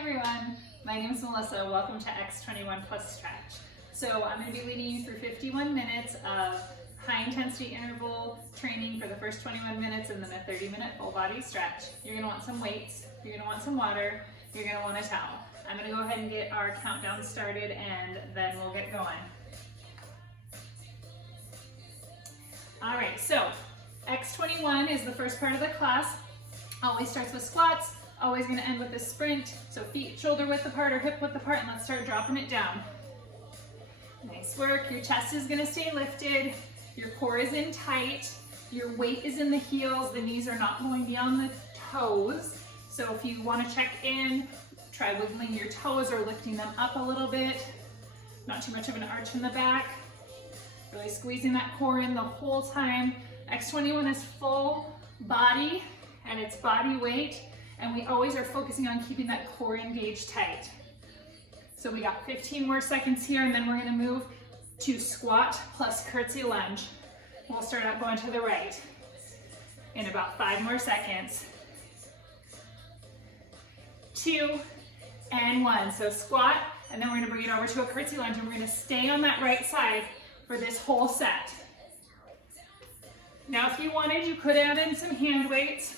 everyone, my name is Melissa. Welcome to X21+stretch. So I'm going to be leading you through 51 minutes of high intensity interval training for the first 21 minutes and then a 30-minute full body stretch. You're going to want some weights, you're going to want some water, you're going to want a towel. I'm going to go ahead and get our countdown started and then we'll get going. Alright, so X21 is the first part of the class. Always starts with squats. Always going to end with a sprint. So feet shoulder width apart or hip width apart, and let's start dropping it down. Nice work. Your chest is going to stay lifted. Your core is in tight. Your weight is in the heels. The knees are not going beyond the toes. So if you want to check in, try wiggling your toes or lifting them up a little bit. Not too much of an arch in the back. Really squeezing that core in the whole time. X21 is full body and it's body weight. And we always are focusing on keeping that core engaged tight. So we got 15 more seconds here, and then we're gonna move to squat plus curtsy lunge. We'll start out going to the right in about 5 more seconds. 2 and 1. So squat, and then we're gonna bring it over to a curtsy lunge, and we're gonna stay on that right side for this whole set. Now, if you wanted, you could add in some hand weights.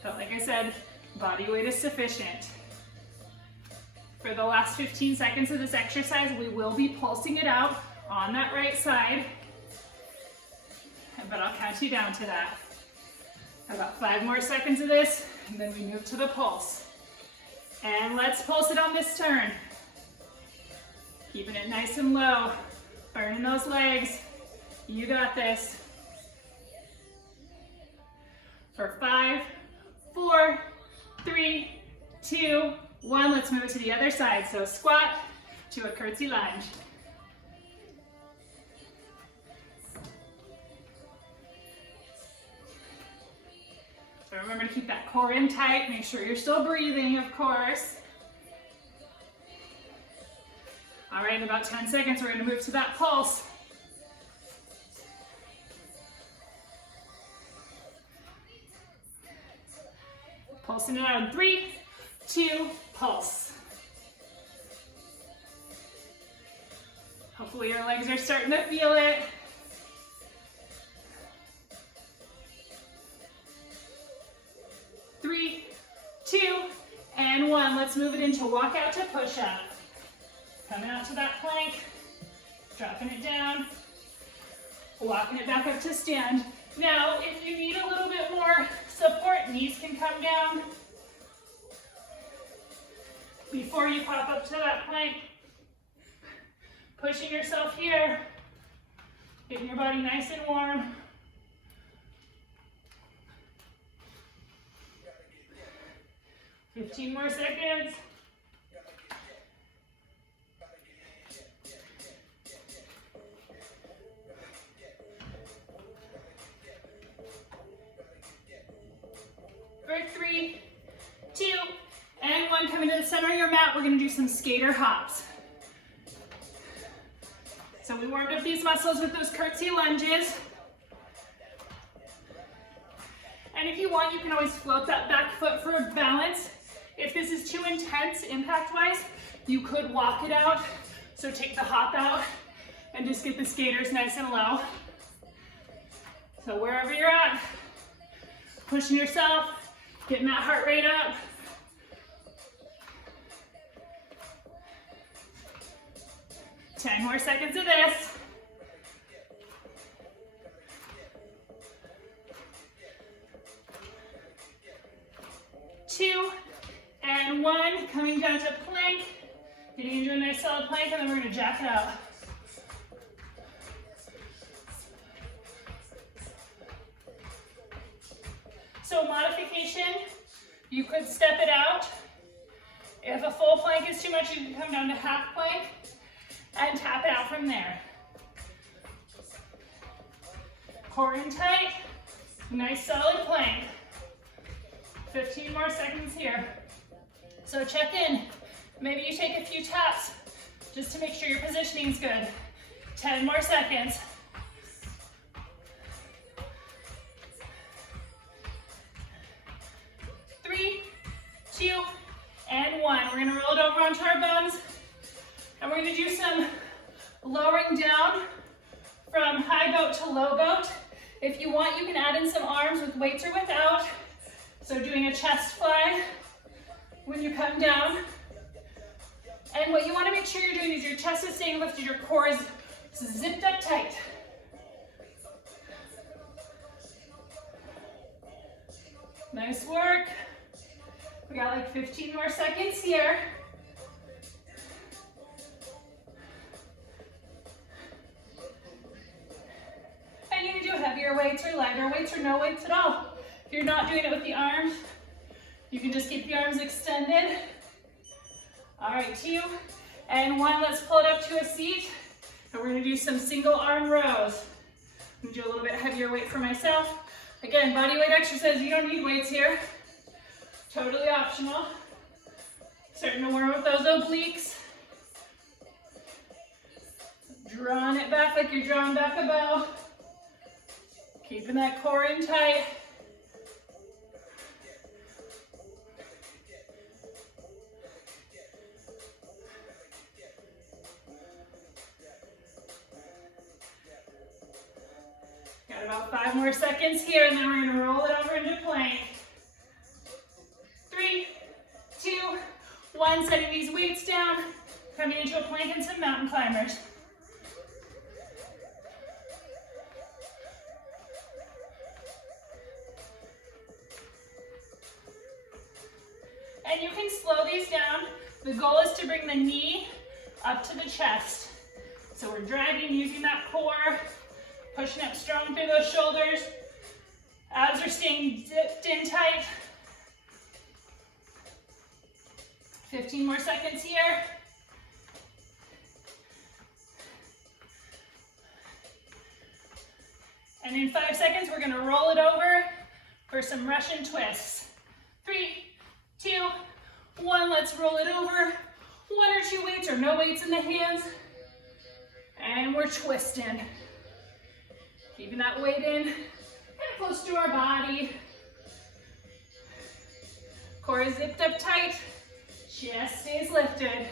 But like I said, body weight is sufficient. For the last 15 seconds of this exercise, we will be pulsing it out on that right side, but I'll count you down to that. About 5 more seconds of this, and then we move to the pulse. And let's pulse it on this turn. Keeping it nice and low, burning those legs. You got this. For 5, 4, 3, 2, 1. Let's move it to the other side. So squat to a curtsy lunge. So remember to keep that core in tight. Make sure you're still breathing, of course. All right, in about 10 seconds, we're going to move to that pulse. Pulsing it out in 3, 2, pulse. Hopefully your legs are starting to feel it. Three, 2, and 1. Let's move it into walk out to push up. Coming out to that plank, dropping it down, walking it back up to stand. Now, if you need a little bit more support, knees can come down before you pop up to that plank. Pushing yourself here, getting your body nice and warm. "15 more seconds. For 3, 2, and 1. Coming to the center of your mat, we're going to do some skater hops. So we warmed up these muscles with those curtsy lunges. And if you want, you can always float that back foot for a balance. If this is too intense impact-wise, you could walk it out. So take the hop out and just get the skaters nice and low. So wherever you're at, pushing yourself, getting that heart rate up. Ten more seconds of this. 2, and 1. Coming down to plank. Getting into a nice solid plank, and then we're going to jack it out. So modification, you could step it out. If a full plank is too much, you can come down to half plank and tap it out from there. Core in tight, nice solid plank. 15 more seconds here. So check in. Maybe you take a few taps just to make sure your positioning is good. 10 more seconds. 3, Now we're gonna roll it over onto our bums, and we're gonna do some lowering down from high goat to low goat. If you want, you can add in some arms with weights or without. So doing a chest fly when you come down. And what you want to make sure you're doing is your chest is staying lifted, your core is zipped up tight. Nice work. We got like 15 more seconds here. And you can do heavier weights or lighter weights or no weights at all. If you're not doing it with the arms, you can just keep the arms extended. All right, 2 and 1, let's pull it up to a seat. And we're gonna do some single arm rows. I'm gonna do a little bit heavier weight for myself. Again, body weight exercise, you don't need weights here. Totally optional. Starting to warm up those obliques. Drawing it back like you're drawing back a bow. Keeping that core in tight. Got about 5 more seconds here, and then we're going to roll it over into plank. 3, 2, 1, setting these weights down, coming into a plank and some mountain climbers. And you can slow these down. The goal is to bring the knee up to the chest. So we're dragging, using that core, pushing up strong through those shoulders. Abs are staying dipped in tight. 15 more seconds here. And in 5 seconds, we're gonna roll it over for some Russian twists. 3, 2, 1, let's roll it over. 1 or 2 weights or no weights in the hands. And we're twisting. Keeping that weight in, kind of close to our body. Core is zipped up tight, chest stays lifted.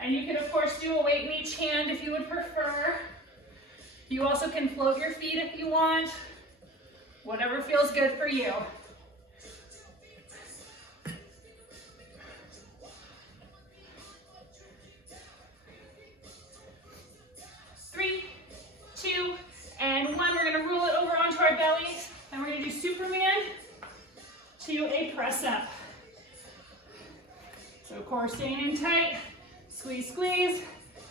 And you can, of course, do a weight in each hand if you would prefer. You also can float your feet if you want. Whatever feels good for you. 3, 2, and 1. We're going to roll it over onto our bellies, and we're going to do Superman to a press up. So core staying in tight. Squeeze, squeeze,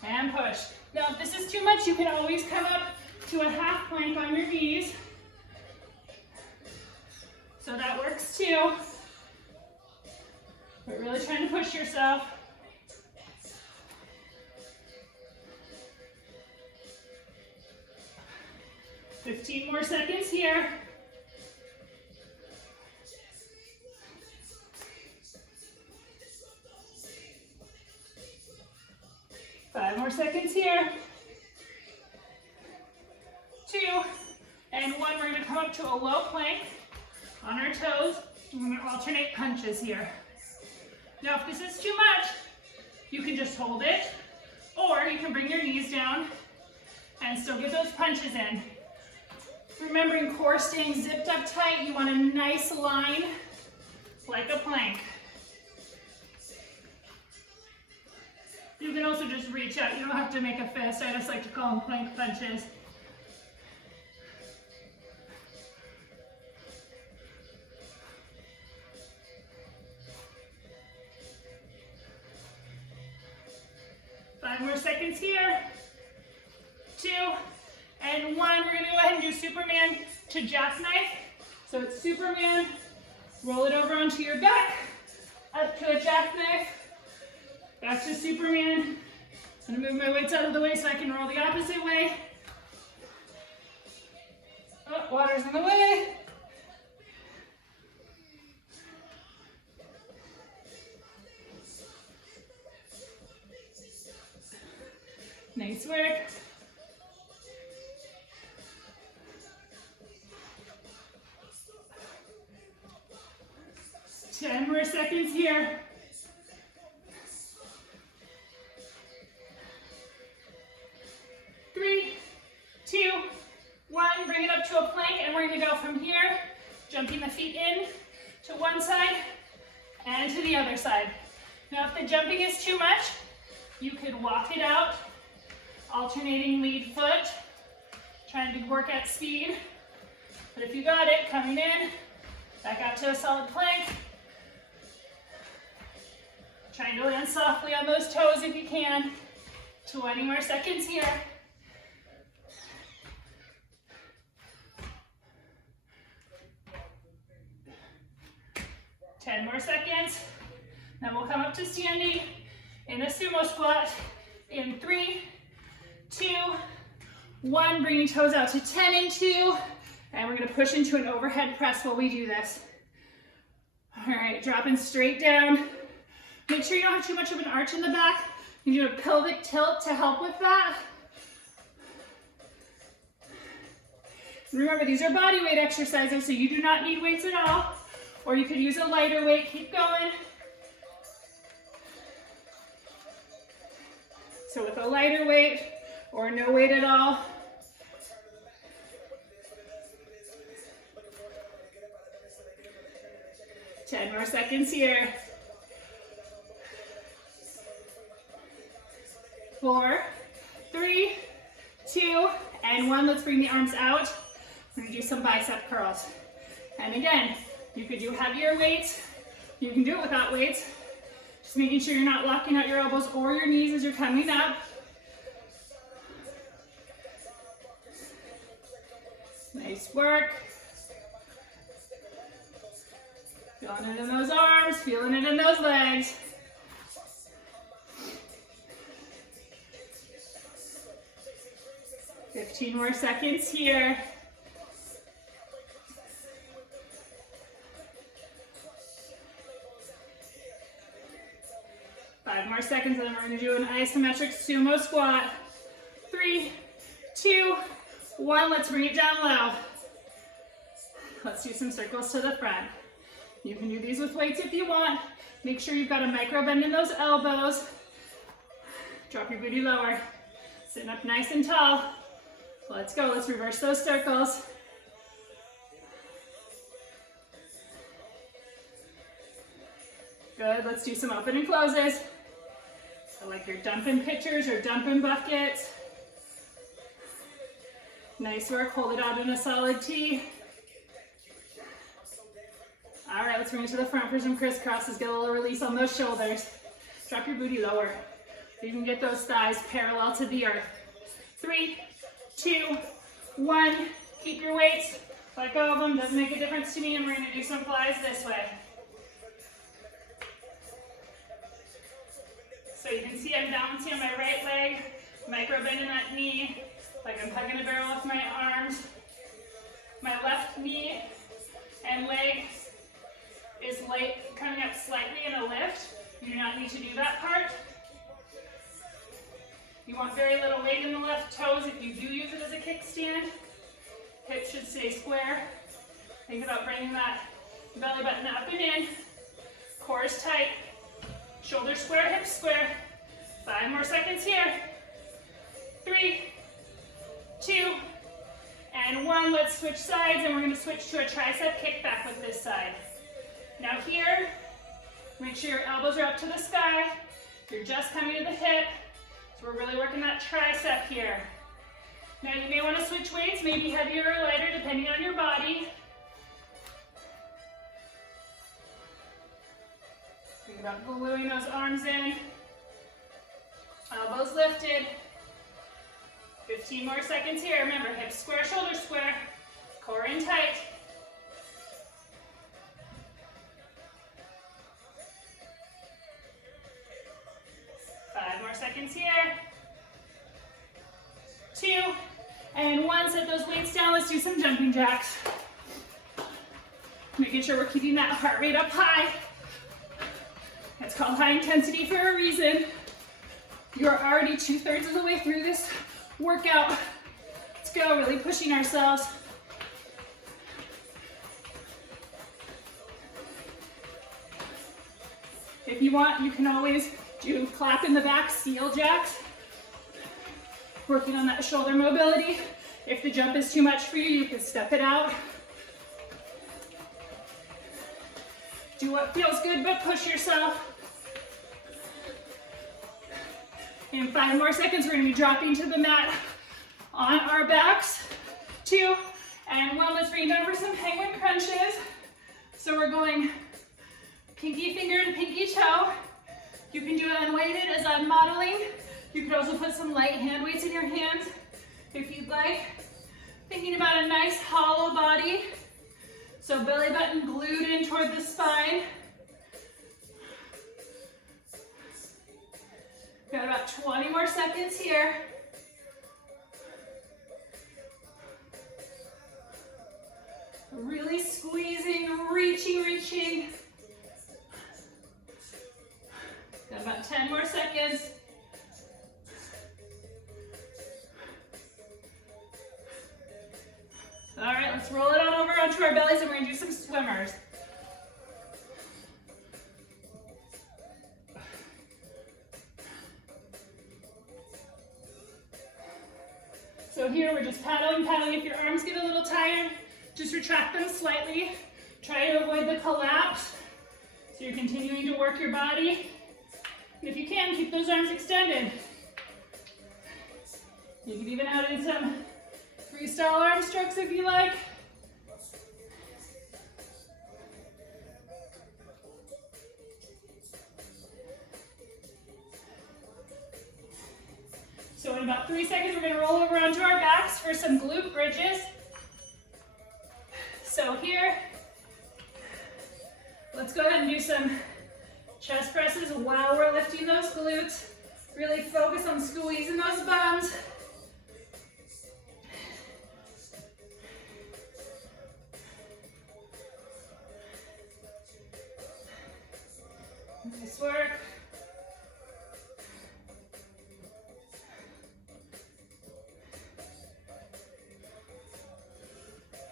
and push. Now, if this is too much, you can always come up to a half plank on your knees. So that works too. But really trying to push yourself. $15 more seconds here. Five more seconds here. 2 and 1. We're going to come up to a low plank on our toes. We're going to alternate punches here. Now, if this is too much, you can just hold it, or you can bring your knees down and still get those punches in. Remembering core staying zipped up tight, you want a nice line like a plank. You can also just reach out. You don't have to make a fist. I just like to call them plank punches. Five more seconds here. 2 and 1. We're going to go ahead and do Superman to jackknife. So it's Superman, roll it over onto your back, up to a jackknife, back to Superman. I'm going to move my weights out of the way so I can roll the opposite way. Oh, water's in the way. Nice work. 10 more seconds here. 3, 2, 1. Bring it up to a plank, and we're going to go from here, jumping the feet in to one side and to the other side. Now, if the jumping is too much, you could walk it out, alternating lead foot, trying to work at speed. But if you got it, coming in, back out to a solid plank. Trying to land softly on those toes if you can. 20 more seconds here. Ten more seconds. Then we'll come up to standing in a sumo squat in 3, 2, 1. Bring your toes out to 10 and 2. And we're going to push into an overhead press while we do this. All right, dropping straight down. Make sure you don't have too much of an arch in the back. You do a pelvic tilt to help with that. Remember, these are body weight exercises, so you do not need weights at all. Or you could use a lighter weight. Keep going. So with a lighter weight or no weight at all. Ten more seconds here. 4, 3, 2, and 1. Let's bring the arms out. We're going to do some bicep curls. And again, you could do heavier weights. You can do it without weights. Just making sure you're not locking out your elbows or your knees as you're coming up. Nice work. Feeling it in those arms, feeling it in those legs. Fifteen more seconds here. 5 more seconds, and then we're going to do an isometric sumo squat. 3, 2, 1. Let's bring it down low. Let's do some circles to the front. You can do these with weights if you want. Make sure you've got a micro bend in those elbows. Drop your booty lower. Sitting up nice and tall. Let's go. Let's reverse those circles. Good. Let's do some open and closes. So like your dumping pitchers or dumping buckets. Nice work. Hold it out in a solid T. All right, let's bring it to the front for some crisscrosses. Get a little release on those shoulders. Drop your booty lower. So you can get those thighs parallel to the earth. 3, 2, 1. Keep your weights. Let go of them. Doesn't make a difference to me. And we're going to do some flies this way. So you can see I'm balancing on my right leg, micro bending that knee, like I'm hugging a barrel with my arms. My left knee and leg is coming up slightly in a lift. You do not need to do that part. You want very little weight in the left toes if you do use it as a kickstand. Hips should stay square. Think about bringing that belly button up and in. Core is tight. Shoulders square, hips square. 5 more seconds here. 3, 2, and 1. Let's switch sides, and we're going to switch to a tricep kickback with this side. Now here, make sure your elbows are up to the sky. You're just coming to the hip. So we're really working that tricep here. Now you may want to switch weights, maybe heavier or lighter, depending on your body. Think about gluing those arms in. Elbows lifted. 15 more seconds here. Remember, hips square, shoulders square. Core in tight. Seconds here. 2 and 1. Set those weights down. Let's do some jumping jacks. Making sure we're keeping that heart rate up high. It's called high intensity for a reason. You're already 2/3 of the way through this workout. Let's go. Really pushing ourselves. If you want, you can always do clap in the back, seal jacks, working on that shoulder mobility. If the jump is too much for you, you can step it out. Do what feels good, but push yourself. In 5 more seconds, we're gonna be dropping to the mat on our backs. 2 and 1, let's bring it down for some penguin crunches. So we're going pinky finger to pinky toe. You can do it unweighted as I'm modeling. You could also put some light hand weights in your hands if you'd like. Thinking about a nice hollow body. So belly button glued in toward the spine. Got about 20 more seconds here. Really squeezing, reaching. Got about 10 more seconds. All right, let's roll it on over onto our bellies and we're gonna do some swimmers. So here we're just paddling. If your arms get a little tired, just retract them slightly. Try to avoid the collapse. So you're continuing to work your body. And if you can, keep those arms extended. You can even add in some freestyle arm strokes if you like. So in about 3 seconds, we're gonna roll over onto our backs for some glute bridges. So here, let's go ahead and do some chest presses while we're lifting those glutes. Really focus on squeezing those buns. Nice work.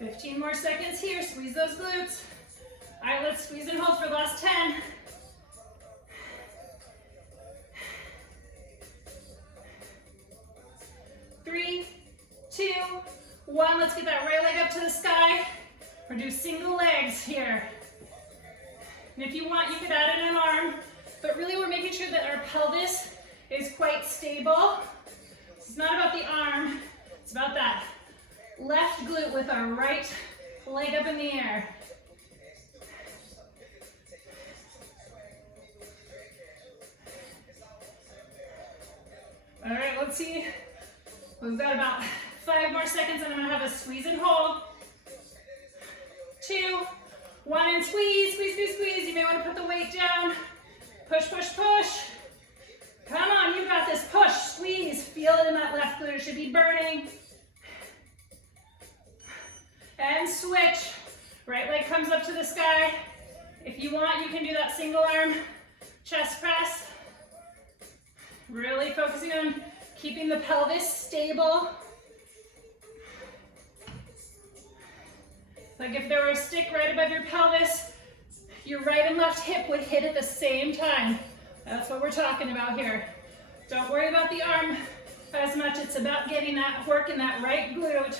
$15 more seconds here. Squeeze those glutes. All right, let's squeeze and hold for the last 10. Three, 2, 1. Let's get that right leg up to the sky. Or do single legs here. And if you want, you could add in an arm, but really we're making sure that our pelvis is quite stable. It's not about the arm, it's about that left glute with our right leg up in the air. All right, let's see. We've got about 5 more seconds and I'm gonna have a squeeze and hold. 2, 1, and squeeze. You may want to put the weight down. Push. Come on, you got this. Push, squeeze. Feel it in that left glute. It should be burning. And switch. Right leg comes up to the sky. If you want, you can do that single arm chest press. Really focusing on keeping the pelvis stable. Like if there were a stick right above your pelvis, your right and left hip would hit at the same time. That's what we're talking about here. Don't worry about the arm as much. It's about getting that work in that right glute.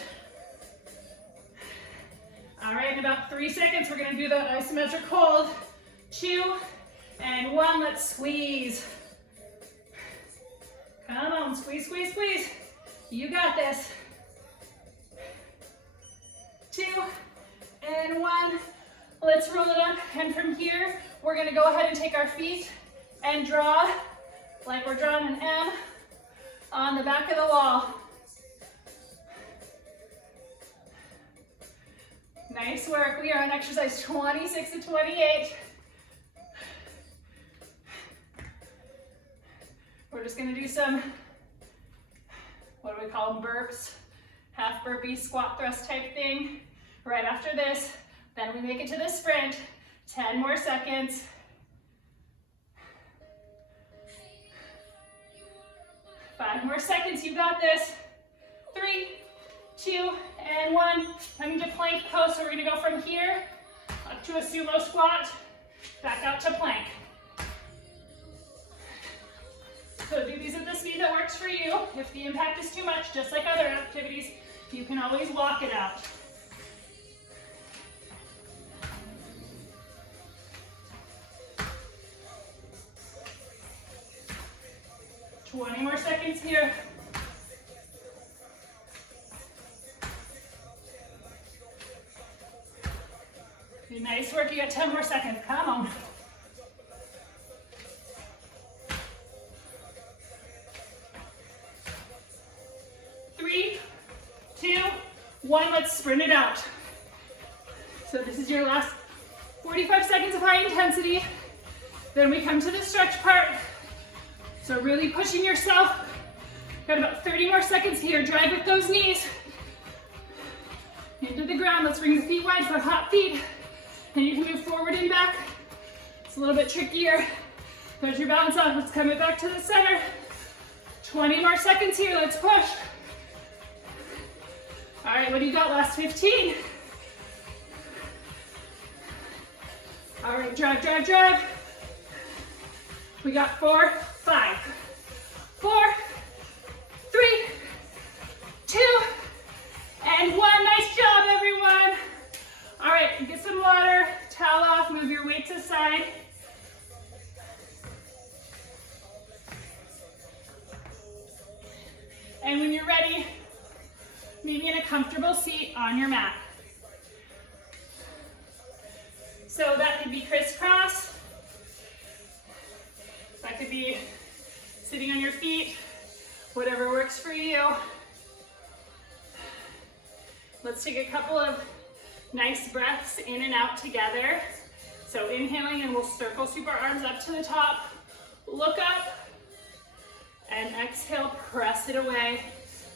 All right, in about 3 seconds, we're gonna do that isometric hold. 2 and 1, let's squeeze. Come on, squeeze. You got this. 2 and 1, let's roll it up. And from here, we're gonna go ahead and take our feet and draw like we're drawing an M on the back of the wall. Nice work. We are on exercise 26 to 28. We're just gonna do some, what do we call them, burps, half burpee, squat thrust type thing. Right after this, then we make it to the sprint. 10 more seconds. 5 more seconds, you got this. 3, 2, and 1. Coming to plank pose, so we're gonna go from here up to a sumo squat, back out to plank. So do these at the speed that works for you. If the impact is too much, just like other activities, you can always walk it out. Twenty more seconds here. Nice work, you got 10 more seconds, come on. 3, 2, 1, let's sprint it out. So this is your last 45 seconds of high intensity. Then we come to the stretch part. So really pushing yourself. Got about 30 more seconds here. Drive with those knees into the ground. Let's bring the feet wide for hot feet. And you can move forward and back. It's a little bit trickier. Put your balance off. Let's come it back to the center. 20 more seconds here. Let's push. All right, what do you got? Last 15. All right, drive, drive, drive. We got 4, 5, 4, 3, 2, and 1. Nice job, everyone. All right, get some water, towel off, move your weights aside. And when you're ready, maybe in a comfortable seat on your mat. So that could be crisscross. That could be sitting on your feet, whatever works for you. Let's take a couple of nice breaths in and out together. So inhaling, and we'll circle, sweep our arms up to the top, look up, and exhale, press it away,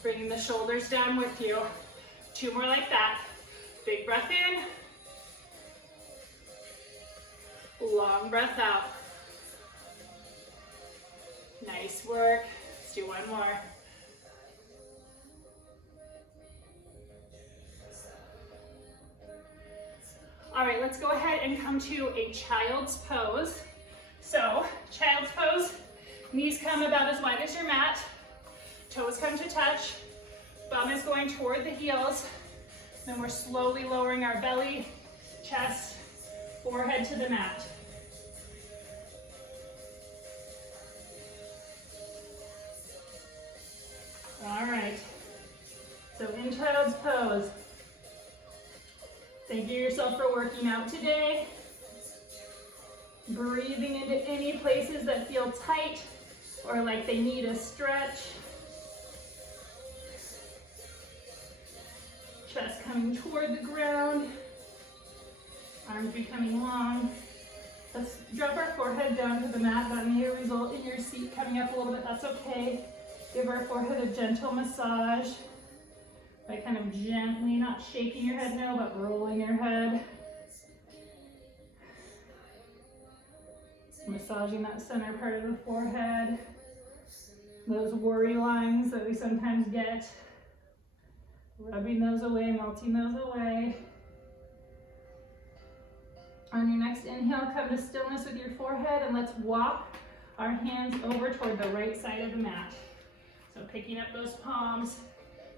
bringing the shoulders down with you. 2 more like that. Big breath in, long breath out. Nice work. Let's do 1 more. All right, let's go ahead and come to a child's pose. So, child's pose, knees come about as wide as your mat, toes come to touch, bum is going toward the heels, then we're slowly lowering our belly, chest, forehead to the mat. All right, so in child's pose, thank you yourself for working out today. Breathing into any places that feel tight or like they need a stretch. Chest coming toward the ground, arms becoming long. Let's drop our forehead down to the mat. That may result in your seat coming up a little bit, that's okay. Give our forehead a gentle massage by kind of gently, not shaking your head no, but rolling your head. Massaging that center part of the forehead. Those worry lines that we sometimes get. Rubbing those away, melting those away. On your next inhale, come to stillness with your forehead, and let's walk our hands over toward the right side of the mat. So picking up those palms,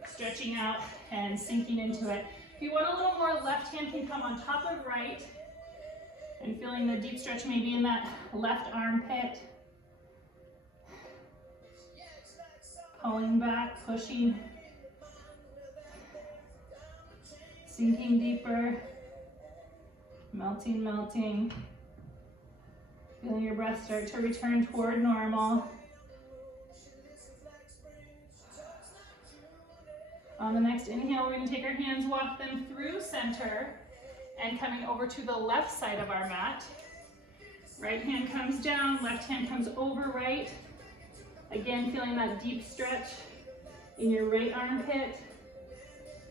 stretching out and sinking into it. If you want a little more, left hand can come on top of right, and feeling the deep stretch maybe in that left armpit. Pulling back, pushing, sinking deeper, melting, melting. Feeling your breath start to return toward normal. On the next inhale, we're going to take our hands, walk them through center, and coming over to the left side of our mat. Right hand comes down, left hand comes over right. Again, feeling that deep stretch in your right armpit,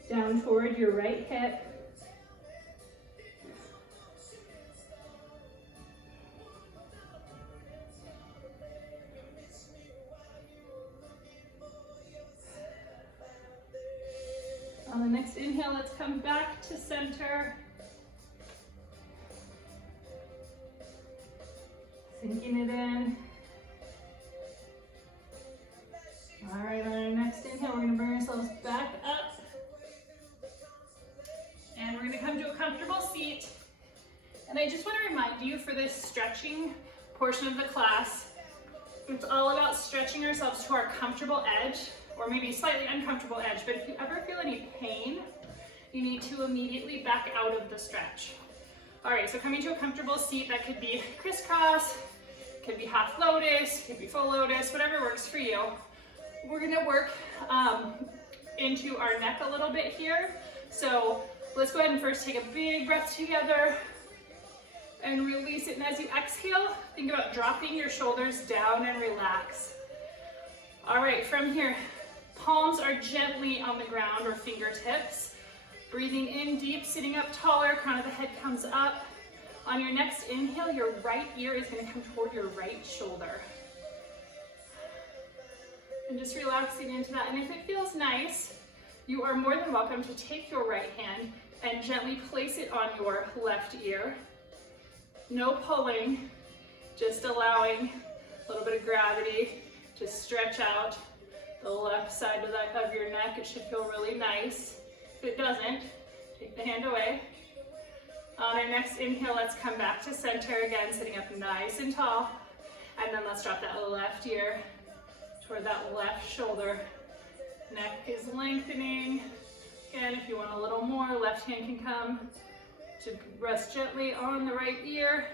down toward your right hip. On the next inhale, let's come back to center. Sinking it in. All right, on our next inhale, we're gonna bring ourselves back up. And we're gonna come to a comfortable seat. And I just wanna remind you for this stretching portion of the class, it's all about stretching ourselves to our comfortable edge, or maybe slightly uncomfortable edge, but if you ever feel any pain, you need to immediately back out of the stretch. All right, so coming to a comfortable seat, that could be crisscross, could be half lotus, could be full lotus, whatever works for you. We're gonna work into our neck a little bit here. So let's go ahead and first take a big breath together and release it. And as you exhale, think about dropping your shoulders down and relax. All right, from here, palms are gently on the ground or fingertips. Breathing in deep, sitting up taller, crown of the head comes up. On your next inhale, your right ear is gonna come toward your right shoulder. And just relaxing into that. And if it feels nice, you are more than welcome to take your right hand and gently place it on your left ear. No pulling, just allowing a little bit of gravity to stretch out the left side of your neck. It should feel really nice. If it doesn't, take the hand away. On our next inhale, let's come back to center again, sitting up nice and tall. And then let's drop that left ear toward that left shoulder. Neck is lengthening. Again, if you want a little more, left hand can come to rest gently on the right ear.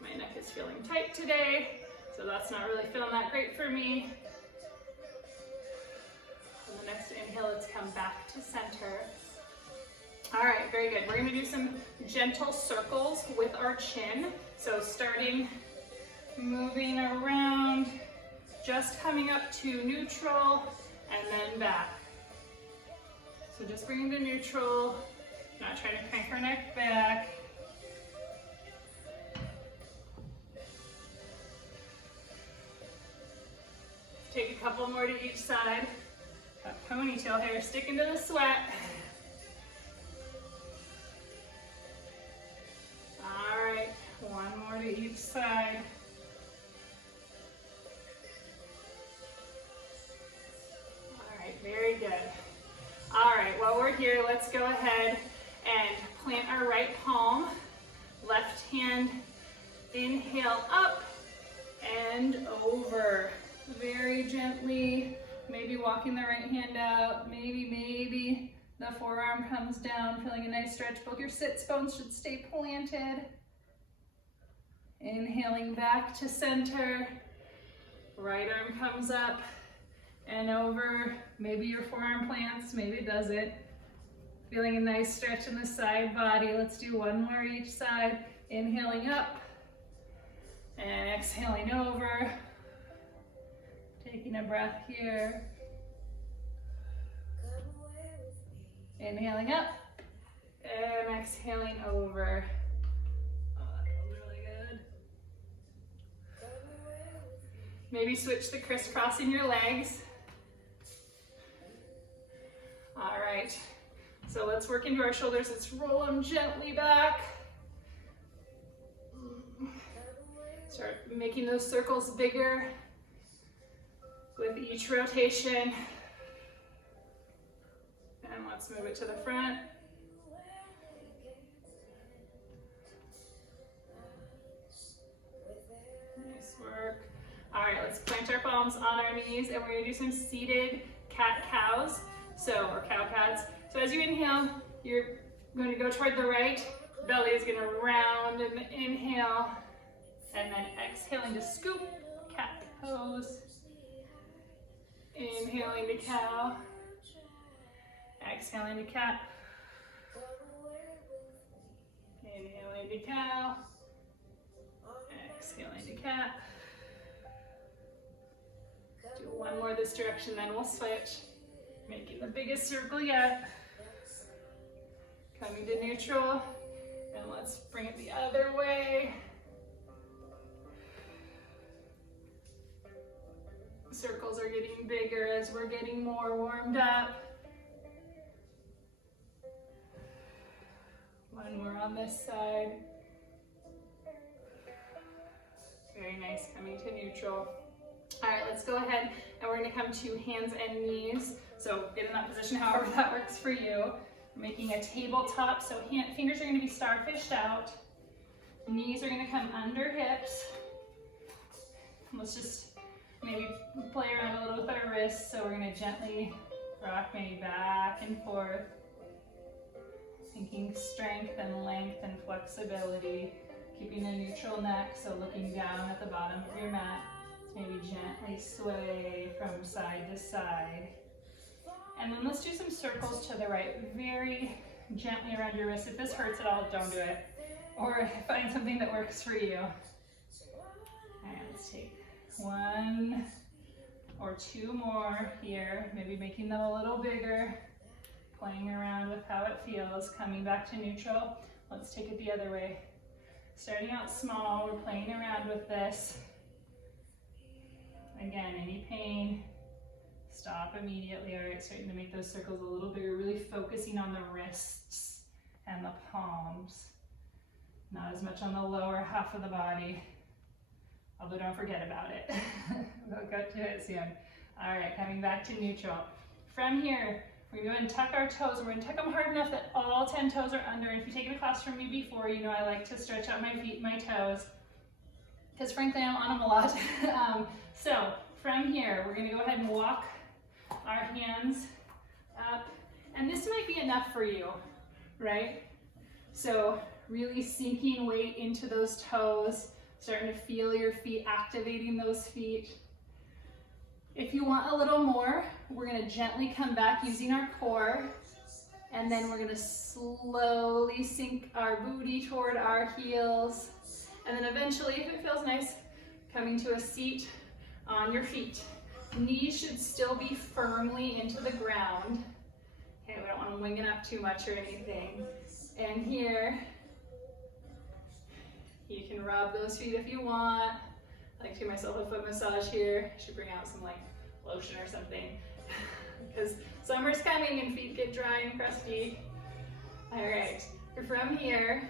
My neck is feeling tight today, so that's not really feeling that great for me. On the next inhale, let's come back to center. All right, very good. We're gonna do some gentle circles with our chin. So starting, moving around, just coming up to neutral, and then back. So just bringing to neutral, not trying to crank our neck back. Take a couple more to each side. That ponytail hair sticking to the sweat. All right, one more to each side. All right, very good. All right, while we're here, let's go ahead and plant our right palm, left hand, inhale up and over. Very gently, maybe walking the right hand out, maybe the forearm comes down, feeling a nice stretch. Both your sits bones should stay planted. Inhaling back to center, right arm comes up and over. Maybe your forearm plants, maybe it doesn't. Feeling a nice stretch in the side body. Let's do one more each side. Inhaling up and exhaling over. Taking a breath here. Inhaling up and exhaling over. Oh, that feels really good. Maybe switch the crisscrossing your legs. All right, so let's work into our shoulders. Let's roll them gently back. Start making those circles bigger with each rotation. And let's move it to the front. Nice work. All right, let's plant our palms on our knees and we're gonna do some seated cat-cows. Or cow-cats. So as you inhale, you're going to go toward the right. Belly is going to round in the inhale. And then exhaling to scoop, cat pose. Inhaling to cow. Exhaling to cat. Inhaling to cow. Exhaling to cat. Do one more this direction, then we'll switch. Making the biggest circle yet. Coming to neutral. And let's bring it the other way. Circles are getting bigger as we're getting more warmed up. One more on this side. Very nice, coming to neutral. All right, let's go ahead and we're gonna come to hands and knees. So get in that position however that works for you. We're making a tabletop, so fingers are gonna be starfished out. Knees are gonna come under hips. Let's just maybe play around a little with our wrists. So we're gonna gently rock maybe back and forth. Thinking strength and length and flexibility. Keeping a neutral neck, so looking down at the bottom of your mat. Maybe gently sway from side to side. And then let's do some circles to the right, very gently around your wrist. If this hurts at all, don't do it. Or find something that works for you. And let's take 1 or 2 more here, maybe making them a little bigger, playing around with how it feels, coming back to neutral. Let's take it the other way. Starting out small, we're playing around with this. Again, any pain, stop immediately. All right, starting to make those circles a little bigger, really focusing on the wrists and the palms. Not as much on the lower half of the body, although don't forget about it. We'll get to it soon. All right, coming back to neutral. From here, we're gonna go ahead and tuck our toes. We're gonna tuck them hard enough that all 10 toes are under. And if you've taken a class from me before, you know I like to stretch out my feet and my toes, because frankly, I'm on them a lot. So from here, we're gonna go ahead and walk our hands up. And this might be enough for you, right? So really sinking weight into those toes, starting to feel your feet, activating those feet. If you want a little more, we're gonna gently come back using our core, and then we're gonna slowly sink our booty toward our heels. And then eventually, if it feels nice, coming to a seat on your feet. Knees should still be firmly into the ground. Okay, we don't want to wing it up too much or anything. And here, you can rub those feet if you want. I like to give myself a foot massage here. I should bring out some like lotion or something because summer's coming and feet get dry and crusty. All right, from here,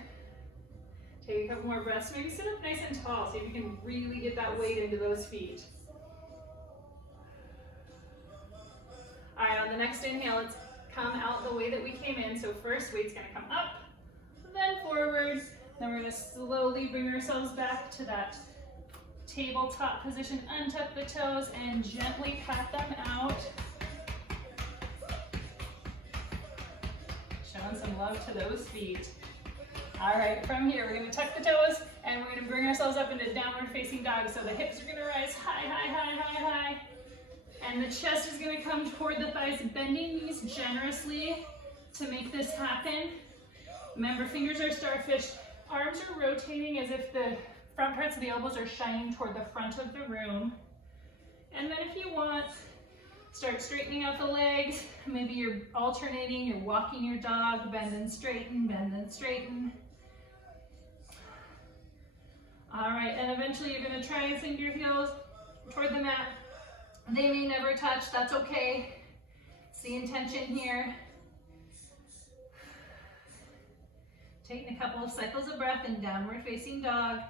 take a couple more breaths. Maybe sit up nice and tall so you can really get that weight into those feet. All right, on the next inhale, let's come out the way that we came in. So first, weight's gonna come up, then forward. Then we're gonna slowly bring ourselves back to that tabletop position. Untuck the toes and gently pat them out. Showing some love to those feet. All right, from here, we're gonna tuck the toes and we're gonna bring ourselves up into downward facing dog. So the hips are gonna rise high, high, high, high, high. And the chest is gonna come toward the thighs, bending knees generously to make this happen. Remember, fingers are starfished. Arms are rotating as if the front parts of the elbows are shining toward the front of the room. And then if you want, start straightening out the legs. Maybe you're alternating, you're walking your dog, bend and straighten, bend and straighten. All right, and eventually you're gonna try and sink your heels toward the mat. They may never touch, that's okay. It's the intention here. Taking a couple of cycles of breath in downward facing dog.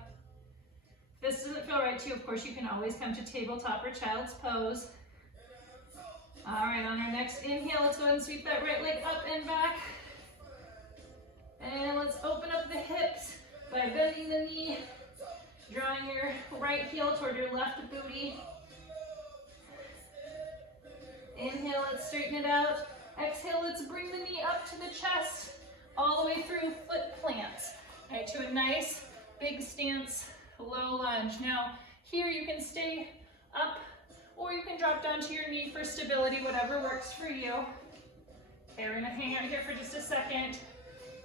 If this doesn't feel right to you, of course, you can always come to tabletop or child's pose. All right, on our next inhale, let's go ahead and sweep that right leg up and back. And let's open up the hips by bending the knee, drawing your right heel toward your left booty. Inhale, let's straighten it out. Exhale, let's bring the knee up to the chest, all the way through foot plants, right, to a nice big stance, low lunge. Now, here you can stay up or you can drop down to your knee for stability, whatever works for you. Okay, we're gonna hang out here for just a second.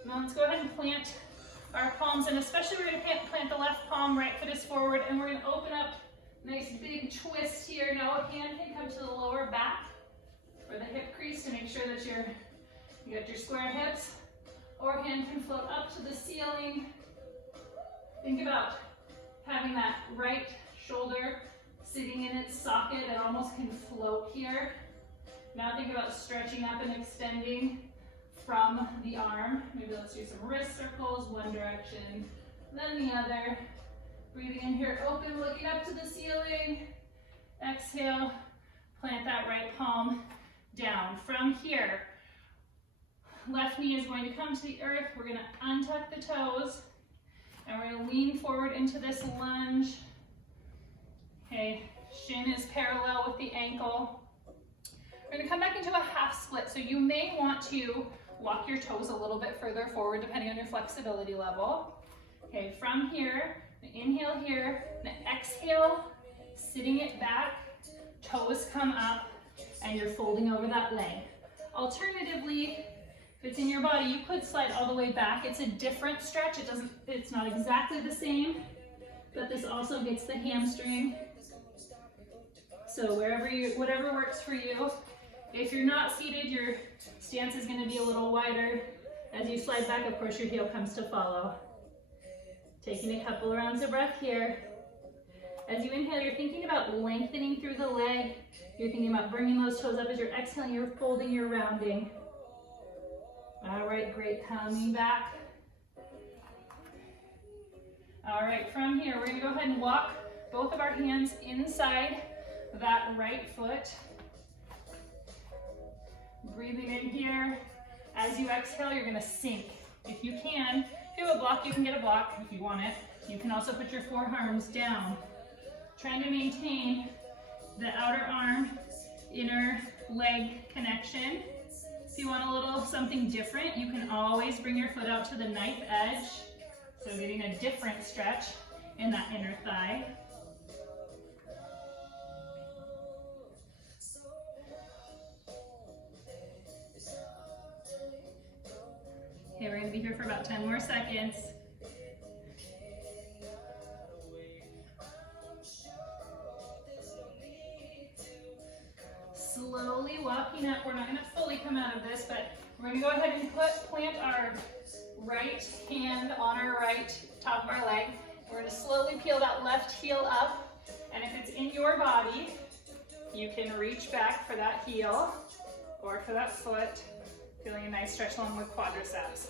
Now let's go ahead and plant our palms, and especially we're gonna plant the left palm, right foot is forward, and we're gonna open up, nice big twist here. Now a hand can come to the lower back for the hip crease to make sure that you got your square hips, or a hand can float up to the ceiling. Think about having that right shoulder sitting in its socket and almost can float here. Now think about stretching up and extending from the arm. Maybe let's do some wrist circles, one direction, then the other. Breathing in here, open, looking up to the ceiling. Exhale, plant that right palm down. From here, left knee is going to come to the earth. We're going to untuck the toes, and we're going to lean forward into this lunge. Okay, shin is parallel with the ankle. We're going to come back into a half split, so you may want to walk your toes a little bit further forward depending on your flexibility level. Okay, from here, inhale here, exhale, sitting it back, toes come up, and you're folding over that leg. Alternatively, if it's in your body, you could slide all the way back. It's a different stretch. It's not exactly the same, but this also gets the hamstring. So whatever works for you. If you're not seated, your stance is going to be a little wider. As you slide back, of course, your heel comes to follow. Taking a couple rounds of breath here. As you inhale, you're thinking about lengthening through the leg. You're thinking about bringing those toes up. As you're exhaling, you're folding, you're rounding. All right, great. Coming back. All right, from here, we're going to go ahead and walk both of our hands inside that right foot. Breathing in here. As you exhale, you're going to sink. If you can, if you have a block, you can get a block if you want it. You can also put your forearms down. Trying to maintain the outer arm, inner leg connection. If you want a little something different, you can always bring your foot out to the knife edge. So getting a different stretch in that inner thigh. Okay, we're going to be here for about 10 more seconds. Slowly walking up. We're not going to fully come out of this, but we're going to go ahead and plant our right hand on our right top of our leg. We're going to slowly peel that left heel up, and if it's in your body, you can reach back for that heel or for that foot. Feeling a nice stretch along with quadriceps.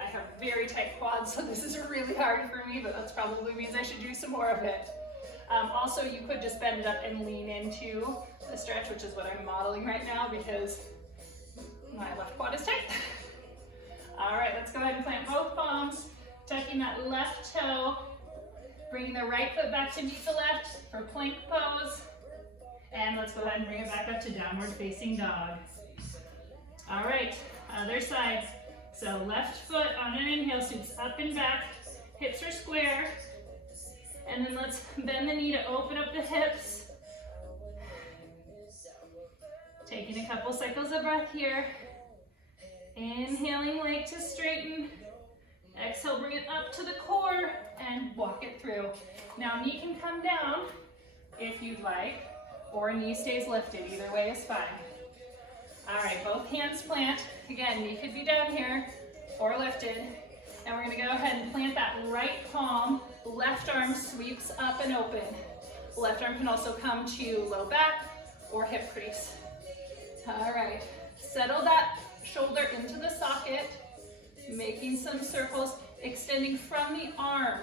I have very tight quads, so this is really hard for me, but that probably means I should do some more of it. Also, you could just bend it up and lean into the stretch, which is what I'm modeling right now because my left quad is tight. All right, let's go ahead and plant both palms, tucking that left toe, bringing the right foot back to meet the left for plank pose. And let's go ahead and bring it back up to downward facing dog. All right, other side. So left foot on an inhale scoops up and back, hips are square. And then let's bend the knee to open up the hips. Taking a couple cycles of breath here. Inhaling, leg to straighten. Exhale, bring it up to the core and walk it through. Now knee can come down if you'd like, or knee stays lifted. Either way is fine. All right, both hands plant. Again, knee could be down here or lifted. And we're gonna go ahead and plant that right palm. Left arm sweeps up and open. Left arm can also come to low back or hip crease. All right, settle that shoulder into the socket, making some circles, extending from the arm.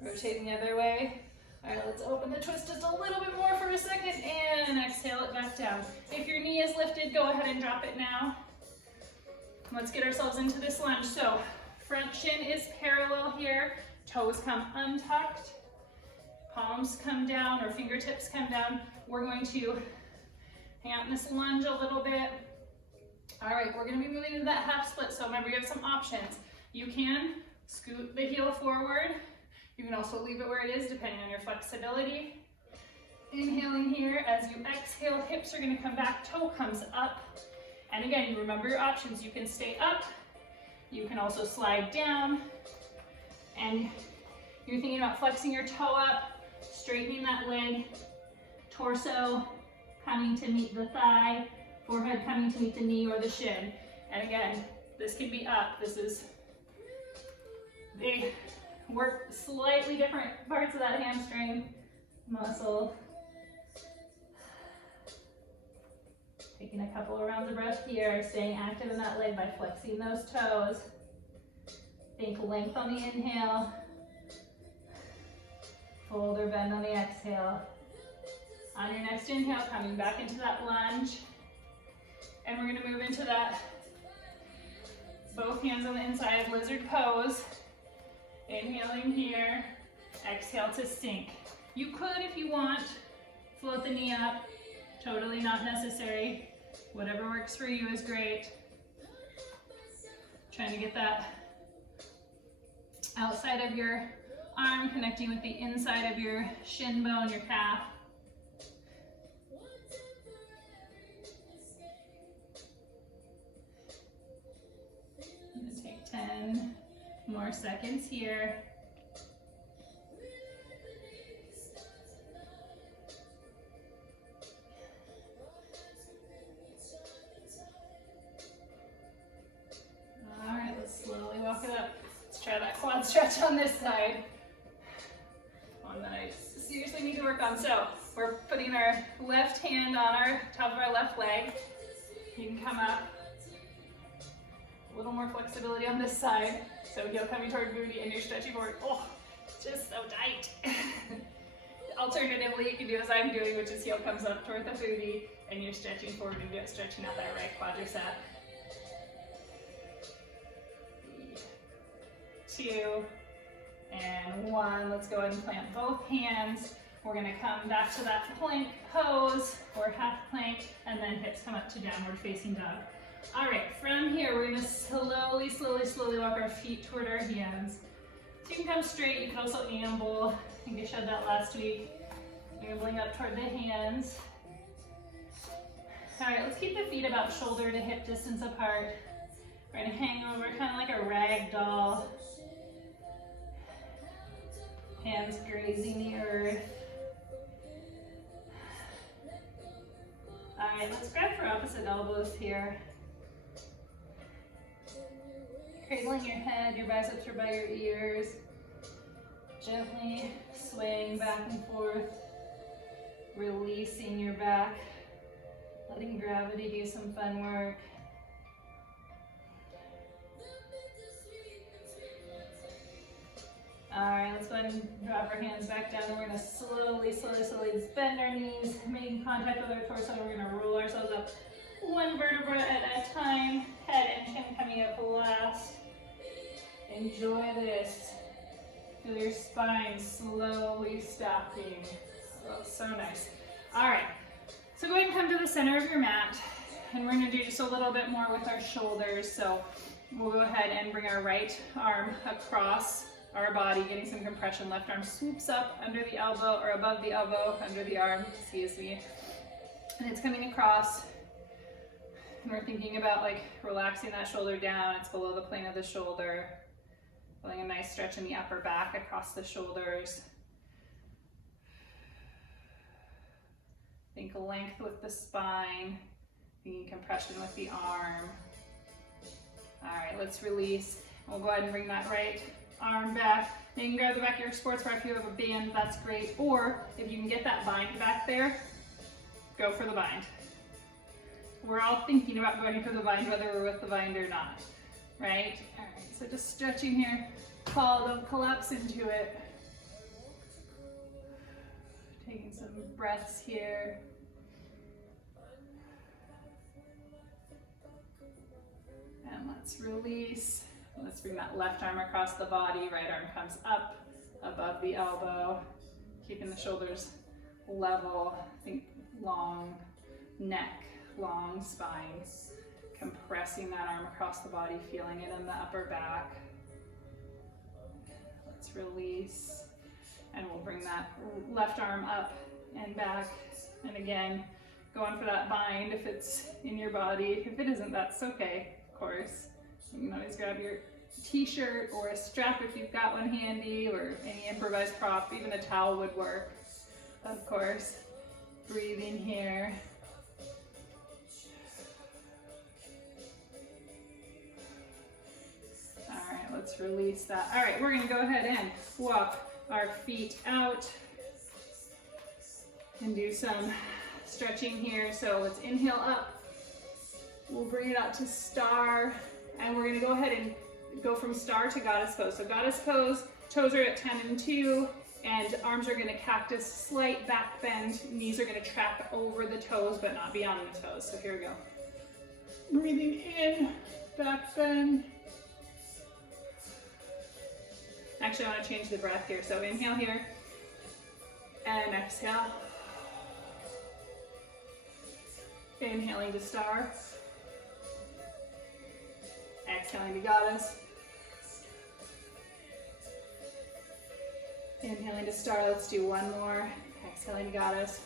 Rotating the other way. All right, let's open the twist just a little bit more for a second and exhale it back down. If your knee is lifted, go ahead and drop it now. Let's get ourselves into this lunge. So front shin is parallel here, toes come untucked, palms come down or fingertips come down. We're going to hang out in this lunge a little bit. All right, we're gonna be moving into that half split. So remember, you have some options. You can scoot the heel forward. You can also leave it where it is, depending on your flexibility. Inhaling here, as you exhale, hips are gonna come back, toe comes up. And again, you remember your options. You can stay up, you can also slide down, and you're thinking about flexing your toe up, straightening that leg, torso coming to meet the thigh, forehead coming to meet the knee or the shin. And again, this can be up. They work slightly different parts of that hamstring muscle. Taking a couple of rounds of breath here, staying active in that leg by flexing those toes. Think length on the inhale. Fold or bend on the exhale. On your next inhale, coming back into that lunge. And we're gonna move into that both hands on the inside lizard pose. Inhaling here, exhale to sink. You could, if you want, float the knee up. Totally not necessary. Whatever works for you is great. Trying to get that outside of your arm connecting with the inside of your shin bone, your calf. I'm gonna take 10 more seconds here. All right, let's slowly walk it up. Let's try that quad stretch on this side. One that I seriously need to work on. So we're putting our left hand on our top of our left leg. You can come up. A little more flexibility on this side. So heel coming toward booty and you're stretching forward. Oh, just so tight. Alternatively, you can do as I'm doing, which is heel comes up toward the booty and you're stretching forward and stretching out that right quadricep. 3, 2, and 1. Let's go ahead and plant both hands. We're gonna come back to that plank pose or half plank and then hips come up to downward facing dog. All right, from here, we're gonna slowly walk our feet toward our hands. So you can come straight, you can also amble. I think I showed that last week. Ambling up toward the hands. All right, let's keep the feet about shoulder to hip distance apart. We're gonna hang over kind of like a rag doll. Hands grazing the earth. All right, let's grab for opposite elbows here. Cradling your head, your biceps are by your ears. Gently swaying back and forth. Releasing your back. Letting gravity do some fun work. All right, let's go ahead and drop our hands back down and we're gonna slowly bend our knees, making contact with our torso. We're gonna roll ourselves up one vertebra at a time, head and chin coming up last. Enjoy this. Feel your spine slowly stacking. Oh, so nice. All right, so go ahead and come to the center of your mat and we're gonna do just a little bit more with our shoulders. So we'll go ahead and bring our right arm across our body, getting some compression. Left arm swoops up under the elbow or above the elbow, under the arm, excuse me. And it's coming across. And we're thinking about like relaxing that shoulder down. It's below the plane of the shoulder. Feeling a nice stretch in the upper back across the shoulders. Think length with the spine. Thinking compression with the arm. All right, let's release. We'll go ahead and bring that right arm back. Then you can grab the back of your sports bra if you have a band, that's great. Or if you can get that bind back there, go for the bind. We're all thinking about going for the bind, whether we're with the bind or not, right? All right, so just stretching here. Don't collapse into it. Taking some breaths here. And let's release. Let's bring that left arm across the body, right arm comes up above the elbow, keeping the shoulders level. Think long neck, long spine, compressing that arm across the body, feeling it in the upper back. Let's release, and we'll bring that left arm up and back. And again, going for that bind if it's in your body. If it isn't, that's okay, of course. You can always grab your t-shirt or a strap if you've got one handy, or any improvised prop, even a towel would work, of course. Breathing here. All right, let's release that. All right, we're gonna go ahead and walk our feet out and do some stretching here. So let's inhale up. We'll bring it out to star. And we're gonna go ahead and go from star to goddess pose. So goddess pose, toes are at 10 and 2, And arms are gonna cactus, slight back bend. Knees are gonna track over the toes, but not beyond the toes. So here we go. Breathing in, back bend. Actually, I wanna change the breath here. So inhale here, and exhale. Inhaling to star. Exhaling to goddess. Inhaling to star, let's do one more. Exhaling to goddess.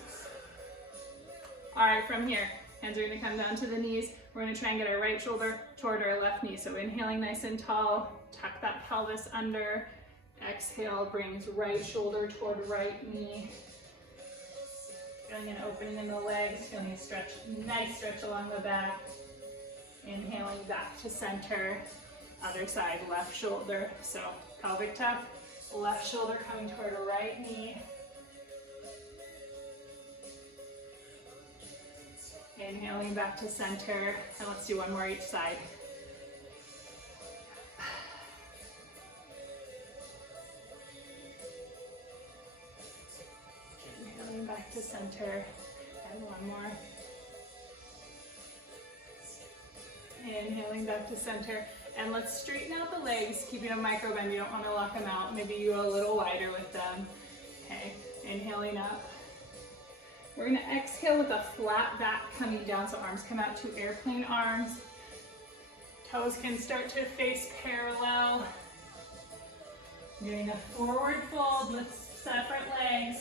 All right, from here, hands are gonna come down to the knees. We're gonna try and get our right shoulder toward our left knee. So inhaling nice and tall, tuck that pelvis under. Exhale, brings right shoulder toward right knee. Feeling an opening in the legs, feeling a stretch, nice stretch along the back. Inhaling back to center. Other side, left shoulder. So pelvic tuck. Left shoulder coming toward a right knee. Inhaling back to center. And let's do one more each side. Inhaling back to center. And one more. Inhaling back to center. And let's straighten out the legs, keeping a micro bend. You don't want to lock them out. Maybe you go a little wider with them. Okay, inhaling up. We're going to exhale with a flat back coming down, so arms come out to airplane arms. Toes can start to face parallel. Doing a forward fold with separate legs.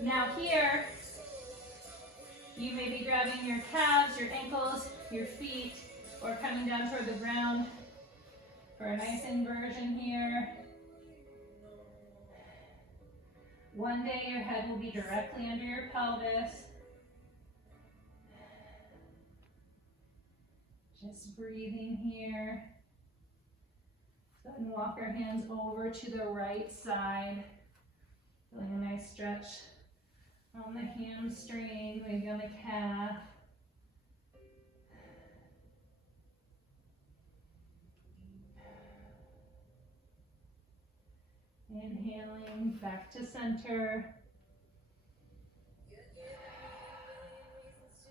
Now here, you may be grabbing your calves, your ankles, your feet, or coming down toward the ground for a nice inversion here. One day your head will be directly under your pelvis. Just breathing here. Then walk our hands over to the right side. Feeling a nice stretch on the hamstring, maybe on the calf. Inhaling back to center.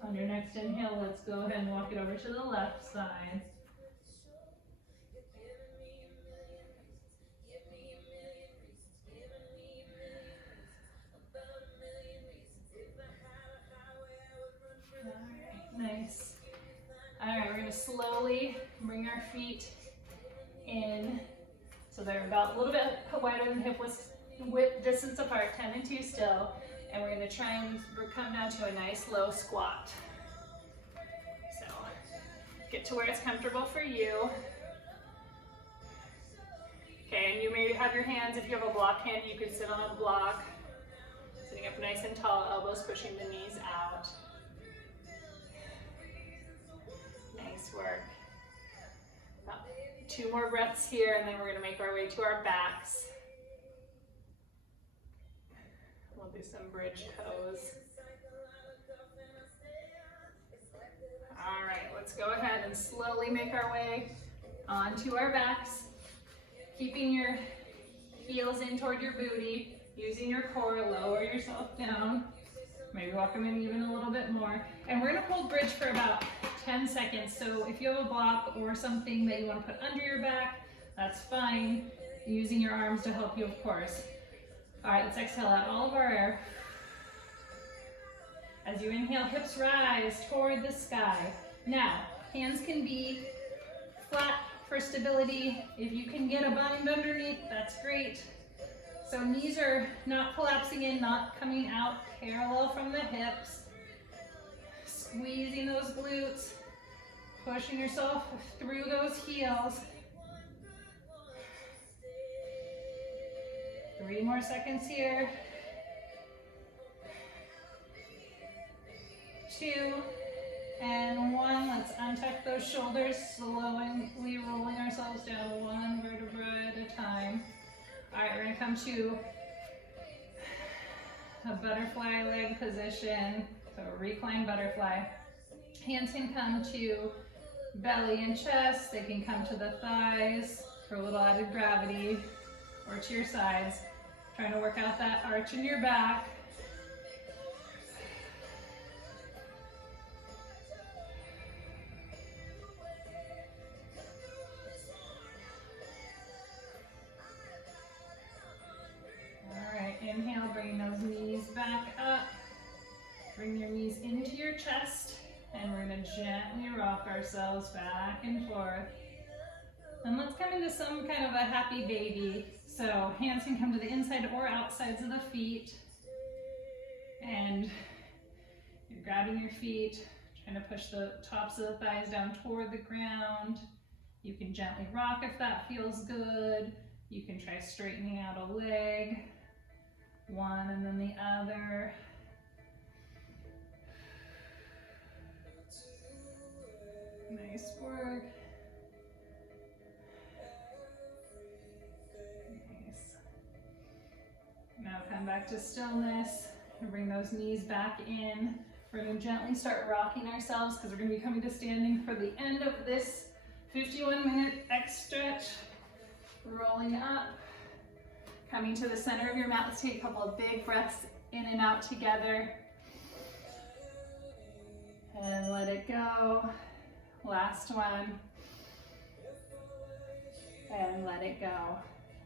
On your next inhale, let's go ahead and walk it over to the left side. All right, nice. All right, we're going to slowly bring our feet in. So they're about a little bit wider than hip width distance apart, 10 and 2 still. And we're going to try and come down to a nice low squat. So get to where it's comfortable for you. Okay, and you maybe have your hands, if you have a block hand, you can sit on a block. Sitting up nice and tall, elbows pushing the knees out. Nice work. 2 more breaths here, and then we're going to make our way to our backs. We'll do some bridge pose. All right, let's go ahead and slowly make our way onto our backs. Keeping your heels in toward your booty, using your core, lower yourself down. Maybe walk them in even a little bit more. And we're going to hold bridge for about 10 seconds. So if you have a block or something that you want to put under your back, that's fine. Using your arms to help you, of course. All right, let's exhale out all of our air. As you inhale, hips rise toward the sky. Now, hands can be flat for stability. If you can get a bind underneath, that's great. So knees are not collapsing in, not coming out parallel from the hips. Squeezing those glutes, pushing yourself through those heels. 3 more seconds here. 2 and 1. Let's untuck those shoulders, slowly rolling ourselves down 1 vertebra at a time. All right, we're gonna come to a butterfly leg position. So a reclined butterfly. Hands can come to belly and chest. They can come to the thighs for a little added gravity, or to your sides. Trying to work out that arch in your back. All right, inhale, bring those knees back up. Bring your knees into your chest, and we're gonna gently rock ourselves back and forth. And let's come into some kind of a happy baby. So hands can come to the inside or outsides of the feet. And you're grabbing your feet, trying to push the tops of the thighs down toward the ground. You can gently rock if that feels good. You can try straightening out a leg, one and then the other. Nice work. Nice. Now come back to stillness and bring those knees back in. We're going to gently start rocking ourselves because we're going to be coming to standing for the end of this 51-minute X stretch. Rolling up, coming to the center of your mat. Let's take a couple of big breaths in and out together. And let it go. Last one. And let it go.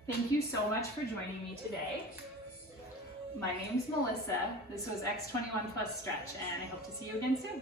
Thank you so much for joining me today. My name's Melissa. This was X21+ stretch, and I hope to see you again soon.